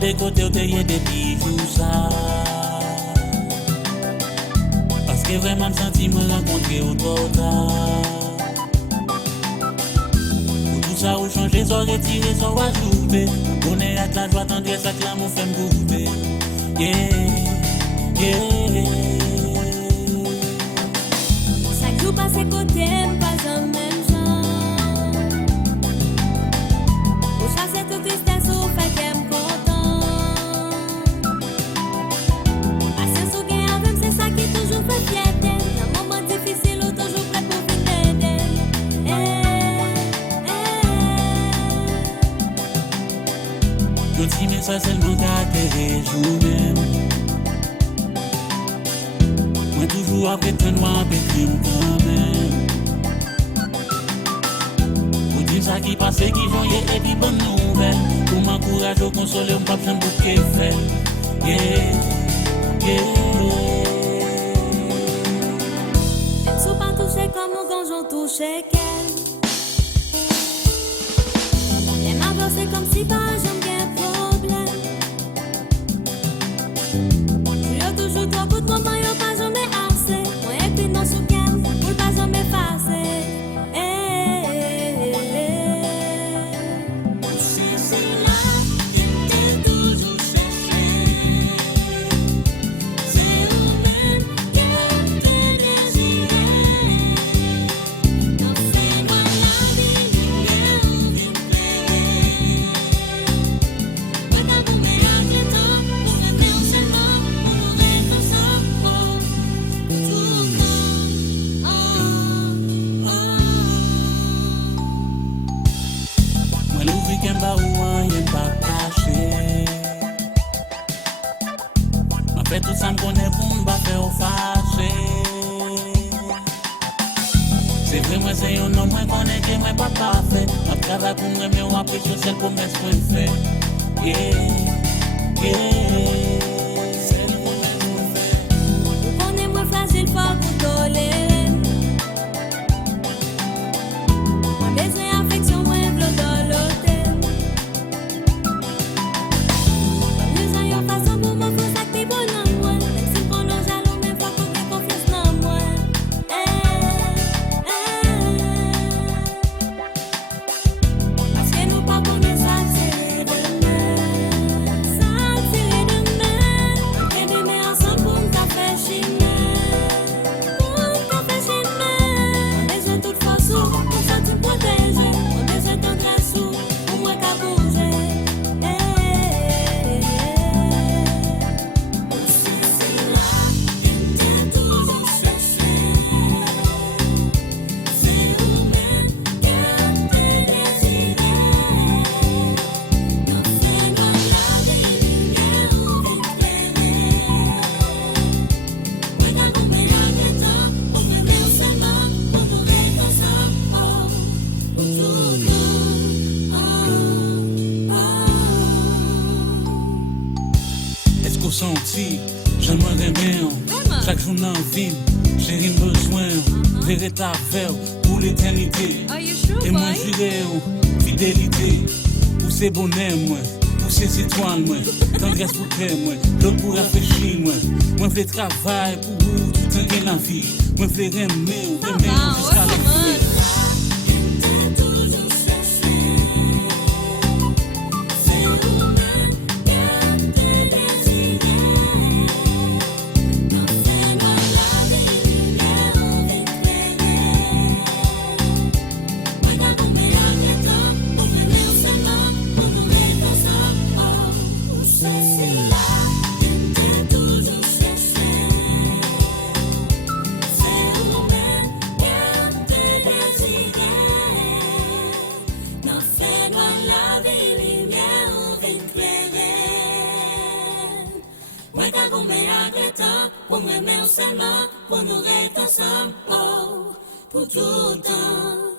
des côtés où t'es depuis tout ça. Parce que vraiment me senti me rencontrer au trop tard. Pour tout ça, ou changer, soit retirer, soit ajouter. On est à la joie, tendresse, à l'amour, fait me goûter. Chaque jour passe à côté, pas un même genre. Au chasser toute tristesse, au fait qu'elle me content. Passer sous gain avec c'est ça qui toujours fait fierté. Dans un moment difficile, ou toujours prêt pour finir. Je dis mais ça seulement caractère jour-même. Moi toujours après te noir, pétrir quand même. Pour dire ça qui passe, qui joye et puis bonne nouvelle. Pour m'encourager, au consoler, on pas besoin de bouquet fait. Sous pas touché comme au ganjon touché qu'elle. Les mains c'est comme si pas jamais de problème. Tu as toujours trois coups de main, y'a pas jamais assez. Moi écrit dans sous qu'elle, pour pas jamais passer. C'est là qu'il t'a toujours cherché. C'est vous-même qu'elle t'a désiré. Non, c'est moi la vie, lumière ou vie plaît. Moi t'as pour mes agrétants, pour m'aimer en seulement, pour mourir ensemble, tout le temps. Moi l'ouvri qu'un barouan, y'a pas caché. Ma fait tout ça me connaît pour me battre au fâché. C'est vrai, moi c'est un homme, moi connais que moi pas parfait. Ma travail pour me remettre, on apprécie celle pour mettre ce qu'on fait. C'est le moment qu'on fait. Vous connaissez moi fragile, faut vous tolérer. Moi besoin d'affection, moi v'l'en dans l'hôtel. Nous ayons façon pour moi, faut ça qui est bon en moi. Même si pour nos jaloux, mais faut qu'on ait confiance dans moi. Parce que nous pas connaissons ça, c'est demain. Ça, c'est demain. On peut aimer ensemble pour me faire chiner. Pour me faire chiner. On besoin de toute force pour sentir protéger. On besoin de tendresse pour moi qu'à bouger. C'est là qu'il t'a toujours cherché. C'est vous-même qu'elle t'a désiré. Non, c'est moi la vie, lumière ou vie plaît. Moi t'as pour mes agrétants, pour m'aimer seulement, pour mourir ensemble, pour tout le temps. Est-ce qu'on senti, j'aimerais bien. Chaque jour dans la vie, j'ai une besoin. Verrai ta verre pour l'éternité. Are you sure, Et moi boy? j'irai fidélité. Pour ces bonnets, moi. Pour ces étoiles, moi. Tendresse pour terre, moi. L'autre pour réfléchir, moi. Moi je travailler pour vous tout le temps que la vie. Moi je aimer jusqu'à la fin. T'as toujours cherché. C'est vous-même qu'elle t'a désiré. Non, c'est moi la vie, lumière ou vie plaît. Moi t'as pour mes agrétants, pour m'aimer seulement, pour mourir ensemble. C'est là qu'il t'a toujours cherché. C'est vous-même qu'elle t'a désiré. Non, c'est moi la vie, lumière ou vie claire. Moi t'as pour mes agrétants, pour m'aimer seulement, pour mourir ensemble, pour tout le temps.